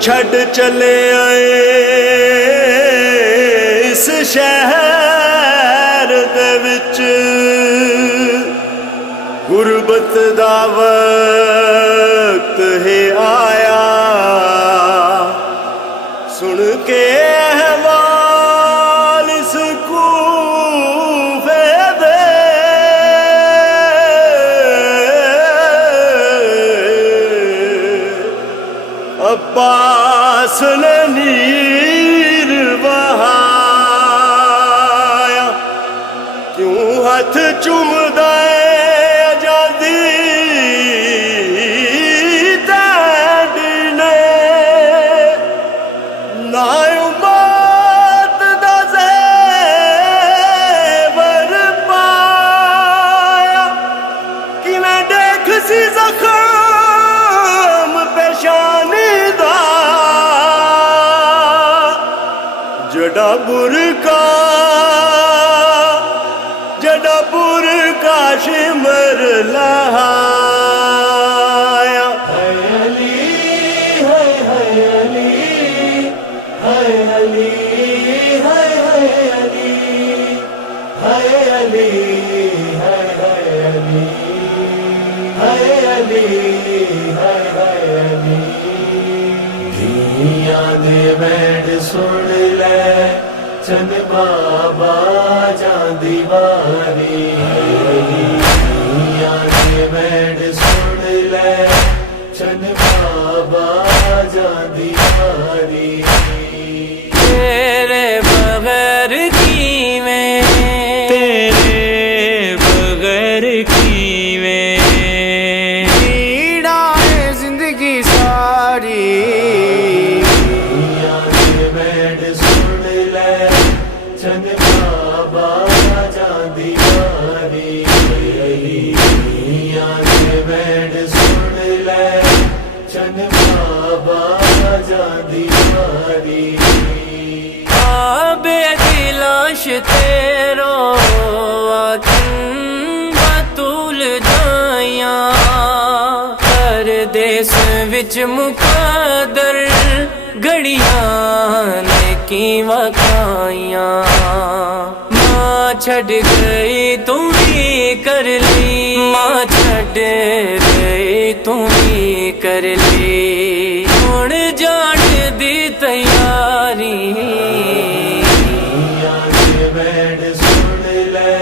چھڈ چلے آئے اس شہر دے وچ غربت دا وقت ہے آیا سن کے احوال اس کوفے دے عباس نے نیر بہایا کیوں ہاتھ چومدا ہے آزادی تیری نے نا امت دا زیور پایا کیویں دیکھ سی زخم پیشانی دا جڑا برکا شمر لہایا علی علی علی علی علی دھیاں دے بینڈ سن لے چند بابا جان دیواری دھیاں دے بینڈ سن لے چند بابا جان دیواری تیرے بغیر کیویں تیرے بغیر کیویں پیڑا ہے زندگی ساری دھیاں دے بینڈ سن لے چند بابا جان دیواری دھیاں دے بینڈ سن لے چند بابا جان دیواری آبے دی لاش تیرو بطول جائیاں پردیس وچ مقدر گھڑیاں نے کی وکھائیاں ماں چھڈ گئی تو بھی کر لی ماں چھڈ گئی تو بھی کر لی ہن جان دی تیاری بینڈ سن لے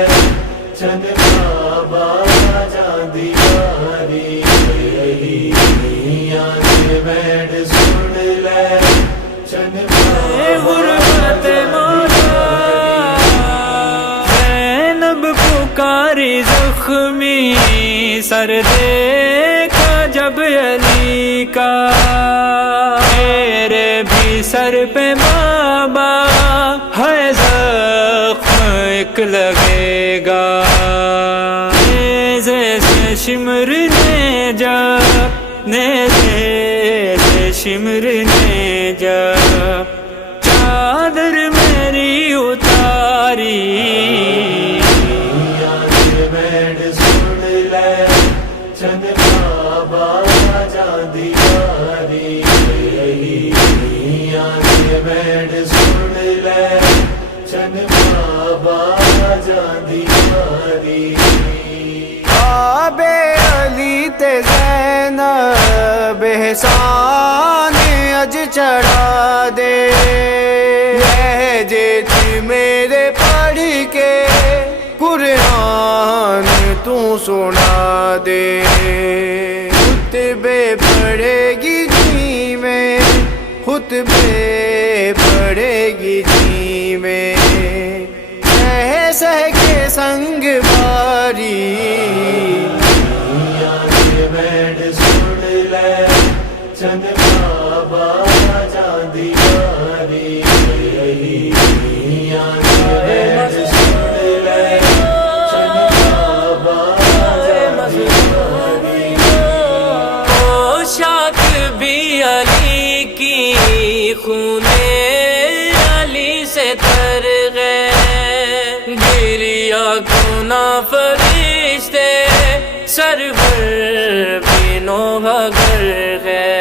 چند بابا جان دیواری دھیاں دے بینڈ سن لے چند غربت مولا زینب پکاری زخمی سر دیکھا جب علی کا میرے بھی سر پہ بابا ہے زخم ایک لگے گا نیزے سے شمر نے جب نیزے سے شمر نے جب چادر میری اتاری بینڈ سن لے چند بابا جان دیواری دھیاں دے بینڈ سن لے چند بابا جان دیواری آبے علی تے زینب احسان اج چڑھا دے لہجے تھی میرے پڑھ کے قرآن تو سنا دے خطبے پڑھے گی جی میں خطبے پڑھے گی جی میں سہ کے سنگ باری بینڈ سن لے چند بابا جان دیواری بینڈ سن لے چند بابا جان دیواری پوشاک بھی علی کی خون علی سے تر گئے گریا گنا فرشتے سرور بینوں گر گئے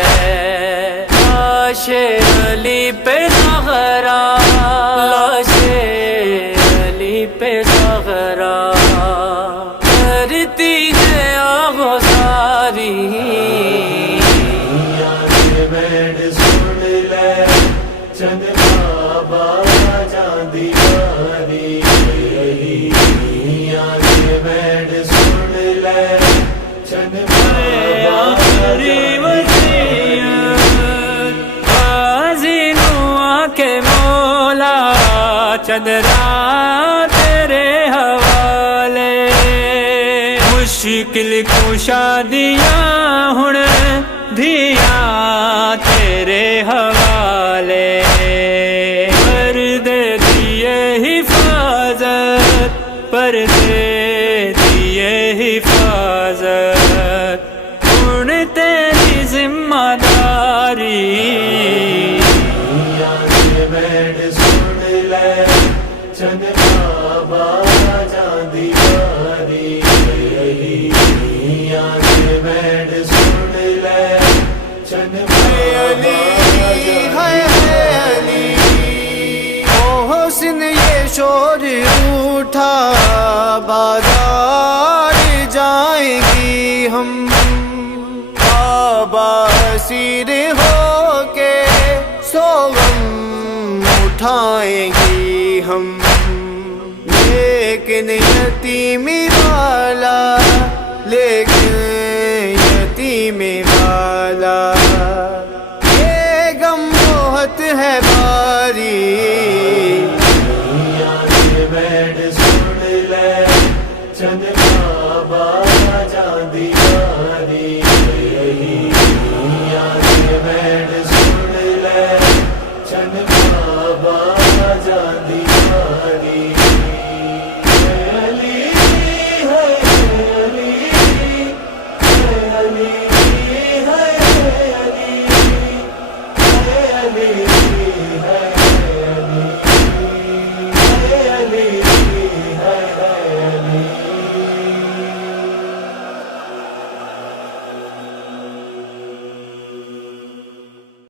تیری وصیت غازی نو آنکھے مولا چندرا تیرے حوالے مشکل کشا دیاں ہن دھیاں تیرے حوالے کر دے دیے حفاظت پر دے دیے حفاظت ہن تیری ذمہ داری دنیا سے بیٹھ سن لے چند بابا جاندی یاری دنیا سے بیٹھ سن لے چند بابا علی او حسن یہ شور اٹھا بازار جائیں گی ہم بابا اسیر ہو کے سوغم اٹھائیں گی ہم لیکن یتیمی والا لیکن یتیمی والا یہ غم بہت ہے باری دنیا سے بیٹھ سن لے چند بابا جاندی یاری دنیا سے بیٹھ سن لے چند بابا جاندی یاری ہے علی ہے علی ہے علی